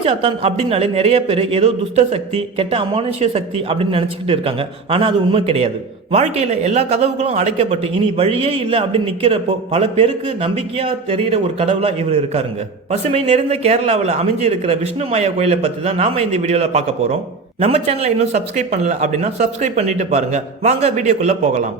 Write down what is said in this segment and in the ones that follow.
குட்டிச்சாத்தான் அப்படின்னாலே நிறைய பேர் ஏதோ துஷ்ட சக்தி, கெட்ட அமானுஷ்ய சக்தி அப்படின்னு நினச்சிக்கிட்டு இருக்காங்க. ஆனால் அது உண்மை கிடையாது. வாழ்க்கையில் எல்லா கதவுகளும் அடைக்கப்பட்டு இனி வழியே இல்லை அப்படின்னு நிற்கிறப்போ பல பேருக்கு நம்பிக்கையாக தெரிகிற ஒரு கடவுளாக இவர் இருக்காருங்க. பசுமை நிறைந்த கேரளாவில் அமைஞ்சு இருக்கிற விஷ்ணுமாயா கோயிலை பற்றி தான் நாம் இந்த வீடியோவில் பார்க்க போகிறோம். நம்ம சேனலை இன்னும் சப்ஸ்கிரைப் பண்ணல அப்படின்னா சப்ஸ்கிரைப் பண்ணிட்டு பாருங்க. வாங்க வீடியோக்குள்ளே போகலாம்.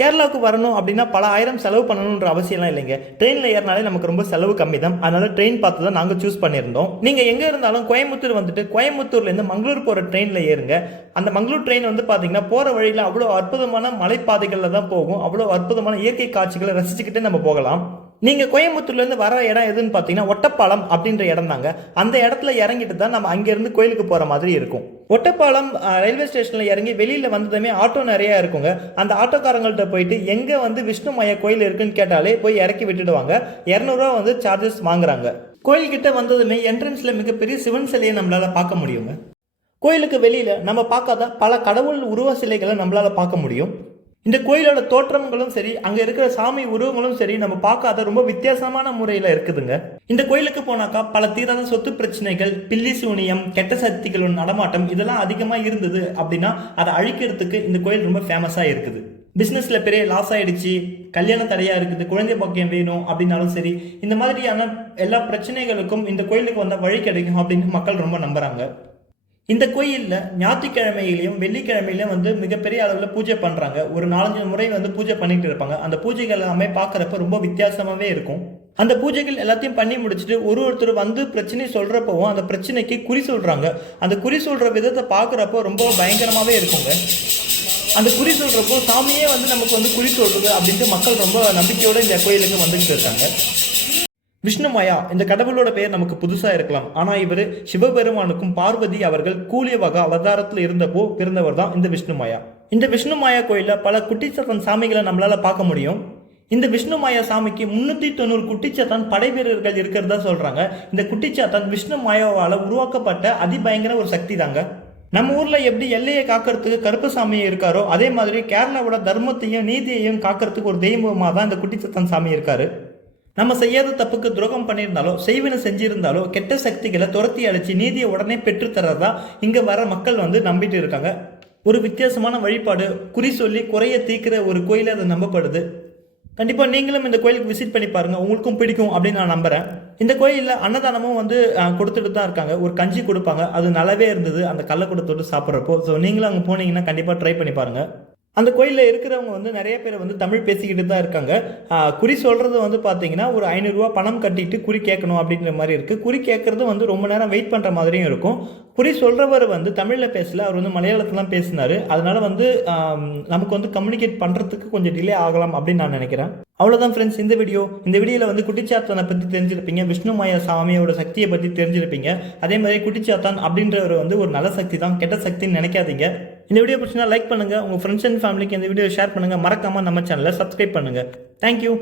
கேரளாவுக்கு வரணும் அப்படின்னா பல ஆயிரம் செலவு பண்ணணுன்ற அவசியம்லாம் இல்லைங்க. ட்ரெயினில் ஏறினாலே நமக்கு ரொம்ப செலவு கம்மி தான். அதனால ட்ரெயின் பார்த்து தான் நாங்கள் சூஸ் பண்ணியிருந்தோம். நீங்கள் எங்கே இருந்தாலும் கோயம்புத்தூர் வந்துட்டு கோயம்புத்தூர்லேருந்து மங்களூர் போகிற ட்ரெயினில் ஏறுங்க. அந்த மங்களூர் ட்ரெயின் வந்து பார்த்தீங்கன்னா போகிற வழியில் அவ்வளோ அற்புதமான மலைப்பாதைகளில் தான் போகும். அவ்வளோ அற்புதமான இயற்கை காட்சிகளை ரசிச்சுக்கிட்டே நம்ம போகலாம். நீங்கள் கோயம்புத்தூர்லேருந்து வர இடம் எதுன்னு பார்த்தீங்கன்னா ஒட்டப்பாலம் அப்படின்ற இடம் தாங்க. அந்த இடத்துல இறங்கிட்டு தான் நம்ம அங்கேருந்து கோயிலுக்கு போகிற மாதிரி இருக்கும். ஒட்டப்பாலம் ரயில்வே ஸ்டேஷனில் இறங்கி வெளியில் வந்ததுமே ஆட்டோ நிறையா இருக்குங்க. அந்த ஆட்டோக்காரங்கள்ட்ட போயிட்டு எங்கே வந்து விஷ்ணுமாயா கோயில் இருக்குன்னு கேட்டாலே போய் இறக்கி விட்டுடுவாங்க. 200 ரூபா வந்து சார்ஜஸ் வாங்குறாங்க. கோயில்கிட்ட வந்ததுமே என்ட்ரன்ஸில் மிகப்பெரிய சிவன் சிலையை நம்மளால் பார்க்க முடியுங்க. கோயிலுக்கு வெளியில் நம்ம பார்க்காத பல கடவுள் உருவ சிலைகளை நம்மளால் பார்க்க முடியும். இந்த கோயிலோட தோற்றங்களும் சரி, அங்கே இருக்கிற சாமி உருவங்களும் சரி, நம்ம பார்க்காத ரொம்ப வித்தியாசமான முறையில் இருக்குதுங்க. இந்த கோயிலுக்கு போனாக்கா பல தீராத சொத்து பிரச்சனைகள், பில்லி சூனியம், கெட்ட சக்திகளோட நடமாட்டம் இதெல்லாம் அதிகமாக இருந்தது அப்படின்னா அதை அழிக்கிறதுக்கு இந்த கோயில் ரொம்ப ஃபேமஸாக இருக்குது. பிஸ்னஸில் பெரிய லாஸ் ஆகிடுச்சு, கல்யாண தடையாக இருக்குது, குழந்தை பாக்கியம் வேணும் அப்படின்னாலும் சரி, இந்த மாதிரியான எல்லா பிரச்சனைகளுக்கும் இந்த கோயிலுக்கு வந்தால் வழி கிடைக்கும் அப்படின்னு மக்கள் ரொம்ப நம்புகிறாங்க. இந்த கோயிலில் ஞாயிற்றுக்கிழமையிலையும் வெள்ளிக்கிழமையிலையும் வந்து மிகப்பெரிய அளவில் பூஜை பண்ணுறாங்க. ஒரு 4-5 முறை வந்து பூஜை பண்ணிட்டு இருப்பாங்க. அந்த பூஜைகள் எல்லாமே பார்க்குறப்ப ரொம்ப வித்தியாசமாகவே இருக்கும். அந்த பூஜைகள் எல்லாத்தையும் பண்ணி முடிச்சுட்டு ஒருத்தர் வந்து பிரச்சனை சொல்கிறப்பவும் அந்த பிரச்சனைக்கு குறி சொல்கிறாங்க. அந்த குறி சொல்கிற விதத்தை பார்க்குறப்போ ரொம்ப பயங்கரமாகவே இருக்குங்க. அந்த குறி சொல்கிறப்போ சாமியே வந்து நமக்கு வந்து குறி சொல்கிறது அப்படின்ட்டு மக்கள் ரொம்ப நம்பிக்கையோடு இந்த கோயிலுக்கு வந்துக்கிட்டு இருக்காங்க. விஷ்ணுமாயா இந்த கடவுளோட பெயர் நமக்கு புதுசாக இருக்கலாம். ஆனால் இவர் சிவபெருமானுக்கும் பார்வதி அவர்கள் கூலியவக அவதாரத்தில் இருந்தப்போ பிறந்தவர் தான் இந்த விஷ்ணுமாயா. இந்த விஷ்ணுமாயா கோயிலில் பல குட்டிச்சாத்தான் சாமிகளை நம்மளால் பார்க்க முடியும். இந்த விஷ்ணுமாயா சாமிக்கு 390 குட்டிச்சாத்தான் படை வீரர்கள் இருக்கிறதா சொல்கிறாங்க. இந்த குட்டிச்சாத்தான் விஷ்ணுமாயாவால் உருவாக்கப்பட்ட அதிபயங்கர ஒரு சக்தி தாங்க. நம்ம ஊரில் எப்படி எல்லையை காக்கிறதுக்கு கருப்பசாமி இருக்காரோ அதே மாதிரி கேரளாவோட தர்மத்தையும் நீதியையும் காக்கிறதுக்கு ஒரு தெய்வமாக தான் இந்த குட்டிச்சாத்தான் சாமி இருக்காரு. நம்ம செய்யாத தப்புக்கு துரோகம் பண்ணியிருந்தாலோ செய்வினை செஞ்சிருந்தாலோ கெட்ட சக்திகளை துரத்தி அடிச்சு நீதியை உடனே பெற்றுத்தரதா இங்கே வர மக்கள் வந்து நம்பிட்டு இருக்காங்க. ஒரு வித்தியாசமான வழிபாடு, குறி சொல்லி குறைய தீர்க்கிற ஒரு கோயிலை அது நம்பப்படுது. கண்டிப்பாக நீங்களும் இந்த கோயிலுக்கு விசிட் பண்ணி பாருங்கள், உங்களுக்கும் பிடிக்கும் அப்படின்னு நான் நம்புகிறேன். இந்த கோயிலில் அன்னதானமும் வந்து கொடுத்துட்டு தான் இருக்காங்க. ஒரு கஞ்சி கொடுப்பாங்க, அது நல்லாவே இருந்தது அந்த கல்லை கொடுத்துட்டு சாப்பிட்றப்போ. ஸோ நீங்களும் அங்கே போனீங்கன்னா கண்டிப்பாக ட்ரை பண்ணி பாருங்கள். அந்த கோயிலில் இருக்கிறவங்க வந்து நிறைய பேர் வந்து தமிழ் பேசிக்கிட்டு தான் இருக்காங்க. குறி சொல்கிறது வந்து பார்த்தீங்கன்னா ஒரு 500 ரூபா பணம் கட்டிட்டு குறி கேட்கணும் அப்படின்ற மாதிரி இருக்குது. குறி கேட்குறது வந்து ரொம்ப நேரம் வெயிட் பண்ணுற மாதிரியும் இருக்கும். குறி சொல்கிறவர் வந்து தமிழில் பேசல, அவர் வந்து மலையாளத்தில் தான் பேசினார். அதனால் வந்து நமக்கு வந்து கம்யூனிகேட் பண்ணுறதுக்கு கொஞ்சம் டிலே ஆகலாம் அப்படின்னு நான் நினைக்கிறேன். அவ்வளோதான் ஃப்ரெண்ட்ஸ் இந்த வீடியோவில் வந்து குட்டிச்சாத்தானை பற்றி தெரிஞ்சிருப்பீங்க, விஷ்ணுமாயா சாமியோட சக்தியை பற்றி தெரிஞ்சிருப்பீங்க. அதே மாதிரி குட்டிச்சாத்தான் அப்படின்றவர் வந்து ஒரு நல்ல சக்தி தான், கெட்ட சக்தின்னு நினைக்காதீங்க. இந்த வீடியோ பிடிச்சினா லைக் பண்ணுங்கள், உங்கள் ஃப்ரெண்ட்ஸ் அண்ட் ஃபேமிலிக்கு இந்த வீடியோ ஷேர் பண்ணுங்கள், மறக்காமல் நம்ம சேனலை சப்ஸ்கிரைப் பண்ணுங்கள். தேங்க்யூ.